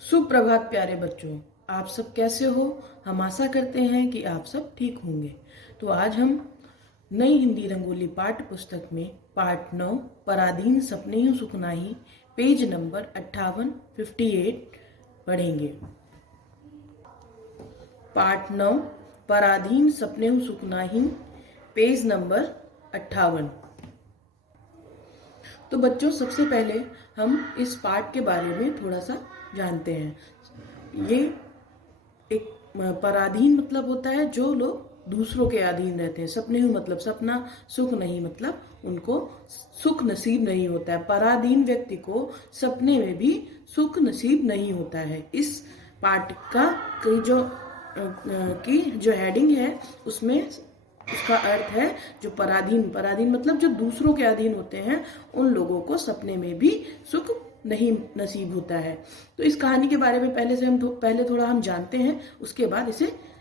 सुप्रभात प्यारे बच्चों। आप सब कैसे हो? हम आशा करते हैं कि आप सब ठीक होंगे। तो आज हम नई हिंदी रंगोली पाठ्य पुस्तक में पाठ 9 पराधीन सपने यूं सुखनाही पेज नंबर 58 पढ़ेंगे। पाठ 9 पराधीन सपने यूं सुखनाही पेज नंबर 58। तो बच्चों, सबसे पहले हम इस पाठ के बारे में थोड़ा सा जानते हैं। ये एक पराधीन मतलब होता है जो लोग दूसरों के अधीन रहते हैं। सपने मतलब सपना, सुख नहीं मतलब उनको सुख नसीब नहीं होता है। पराधीन व्यक्ति को सपने में भी सुख नसीब नहीं होता है। इस पाठ का की जो हेडिंग है उसमें उसका अर्थ है जो पराधीन। पराधीन मतलब जो दूसरों के अधीन होते हैं, उन लोगों को सपने में भी सुख नहीं नसीब होता है। तो इस कहानी के बारे में पहले थोड़ा हम जानते हैं, उसके बाद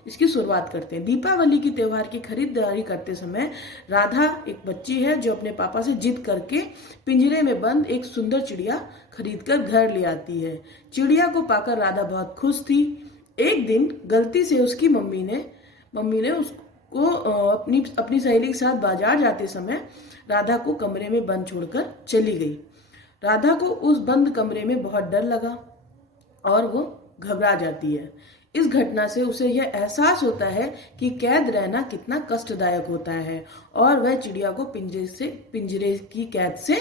इसकी शुरुआत करते हैं। दीपावली की त्योहार की खरीदारी करते समय राधा एक बच्ची है जो अपने पापा से जिद करके पिंजरे में बंद एक सुंदर चिड़िया खरीदकर घर ले आती है। चिड़िया को पाकर राधा बहुत खुश थी। एक दिन गलती से उसकी मम्मी ने उसको अपनी अपनी सहेली के साथ बाजार जाते समय राधा को कमरे में बंद छोड़कर चली गई। राधा को उस बंद कमरे में बहुत डर लगा और वो घबरा जाती है। इस घटना से उसे यह एहसास होता है कि कैद रहना कितना कष्टदायक होता है और वह चिड़िया को पिंजरे की कैद से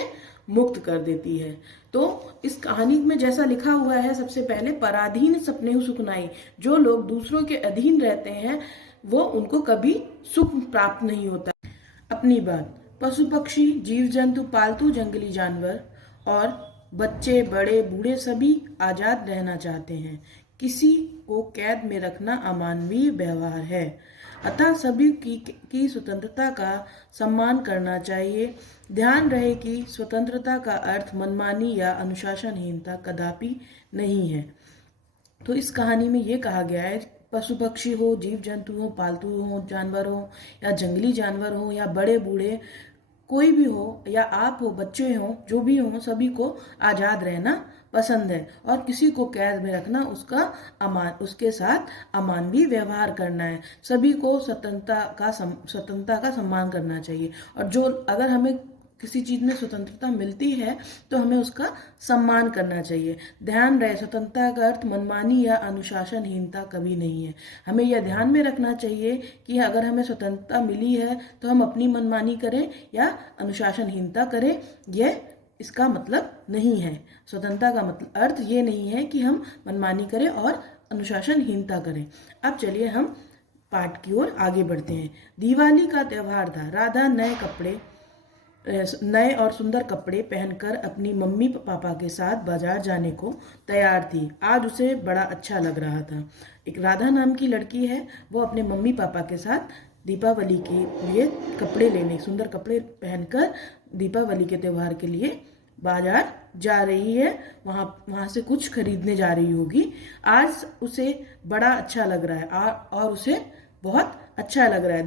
मुक्त कर देती है। तो इस कहानी में जैसा लिखा हुआ है, सबसे पहले पराधीन सपने सुखनाई, जो लोग दूसरों के अधीन रहते हैं वो उनको कभी सुख प्राप्त नहीं होता। अपनी बात, पशु पक्षी जीव जंतु पालतू जंगली जानवर और बच्चे बड़े बूढ़े सभी आजाद रहना चाहते हैं। किसी को कैद में रखना अमानवीय व्यवहार है। अतः सभी की स्वतंत्रता का सम्मान करना चाहिए। ध्यान रहे कि स्वतंत्रता का अर्थ मनमानी या अनुशासनहीनता कदापि नहीं है। तो इस कहानी में ये कहा गया है, पशु पक्षी हो, जीव जंतु हो, पालतू हो जानवर हो या जंगली जानवर हो या बड़े बूढ़े कोई भी हो या आप हो, बच्चे हो, जो भी हो, सभी को आजाद रहना पसंद है और किसी को कैद में रखना उसके साथ अमानवीय व्यवहार करना है। सभी को स्वतंत्रता का सम्मान करना चाहिए और जो अगर हमें किसी चीज में स्वतंत्रता मिलती है तो हमें उसका सम्मान करना चाहिए। ध्यान रहे, स्वतंत्रता का अर्थ मनमानी या अनुशासनहीनता कभी नहीं है। हमें यह ध्यान में रखना चाहिए कि अगर हमें स्वतंत्रता मिली है तो हम अपनी मनमानी करें या अनुशासनहीनता करें, यह इसका मतलब नहीं है। स्वतंत्रता का मतलब अर्थ ये नहीं है कि हम मनमानी करें और अनुशासनहीनता करें। अब चलिए हम पाठ की ओर आगे बढ़ते हैं। दिवाली का त्योहार था। राधा नए और सुंदर कपड़े पहनकर अपनी मम्मी पापा के साथ बाजार जाने को तैयार थी। आज उसे बड़ा अच्छा लग रहा था। एक राधा नाम की लड़की है, वो अपने मम्मी पापा के साथ दीपावली के लिए सुंदर कपड़े पहनकर दीपावली के त्योहार के लिए बाजार जा रही है। वहाँ से कुछ खरीदने जा रही होगी। आज उसे बड़ा अच्छा लग रहा है और उसे बहुत अच्छा लग रहा है।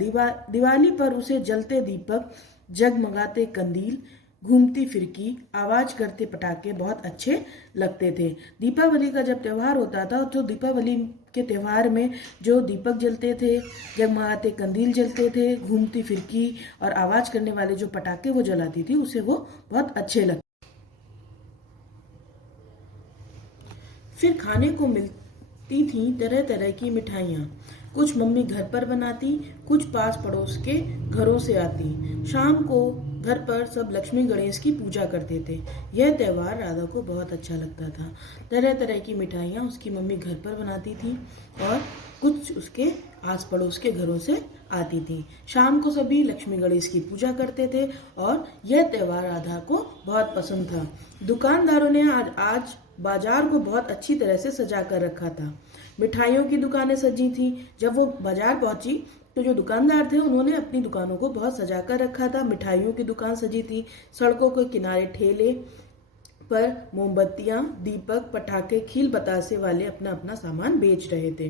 दिवाली पर उसे जलते दीपक, जगमगाते कंदील, घूमती फिरकी, आवाज करते पटाखे बहुत अच्छे लगते थे। दीपावली का जब त्योहार होता था तो दीपावली के त्योहार में जो दीपक जलते थे, जगमगाते कंदील जलते थे, घूमती फिरकी और आवाज करने वाले जो पटाखे वो जलाती थी, उसे वो बहुत अच्छे लगते। फिर खाने को मिलती थी तरह तरह की मिठाइयाँ। कुछ मम्मी घर पर बनाती, कुछ पास पड़ोस के घरों से आती। शाम को घर पर सब लक्ष्मी गणेश की पूजा करते थे। यह त्योहार राधा को बहुत अच्छा लगता था। तरह तरह की मिठाइयाँ उसकी मम्मी घर पर बनाती थी और कुछ उसके आस पड़ोस के घरों से आती थी। शाम को सभी लक्ष्मी गणेश की पूजा करते थे और यह त्योहार राधा को बहुत पसंद था। दुकानदारों ने आज बाजार को बहुत अच्छी तरह से सजा कर रखा था। मिठाइयों की दुकानें सजी थी। जब वो बाजार पहुंची तो जो दुकानदार थे उन्होंने अपनी दुकानों को बहुत सजा कर रखा था। मिठाइयों की दुकान सजी थी। सड़कों के किनारे ठेले पर मोमबत्तियां, दीपक, पटाखे, खील बतासे वाले अपना अपना सामान बेच रहे थे।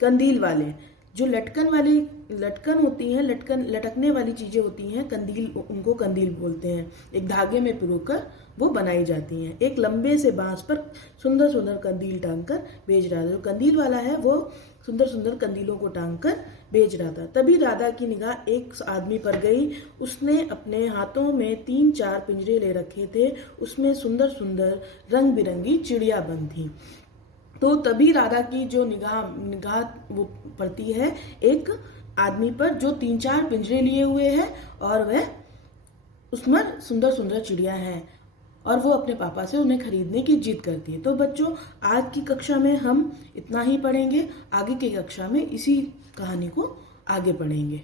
कंदील वाले जो लटकन होती हैं, लटकने वाली चीजें होती हैं, कंदील, उनको कंदील बोलते हैं। एक धागे में पिरोकर वो बनाई जाती हैं। एक लंबे से बांस पर सुंदर सुंदर कंदील टांग कर बेच रहा था। जो कंदील वाला है वो सुंदर सुंदर कंदीलों को टांग कर बेच रहा था। तभी राधा की निगाह एक आदमी पर गई। उसने अपने हाथों में 3-4 पिंजरे ले रखे थे, उसमें सुंदर सुंदर रंग बिरंगी चिड़िया बंद थी। तो तभी राधा की जो निगाह वो पड़ती है एक आदमी पर जो 3-4 पिंजरे लिए हुए है और वह उसमें सुंदर सुंदर चिड़िया हैं, और वो अपने पापा से उन्हें खरीदने की जिद करती है। तो बच्चों, आज की कक्षा में हम इतना ही पढ़ेंगे। आगे की कक्षा में इसी कहानी को आगे पढ़ेंगे।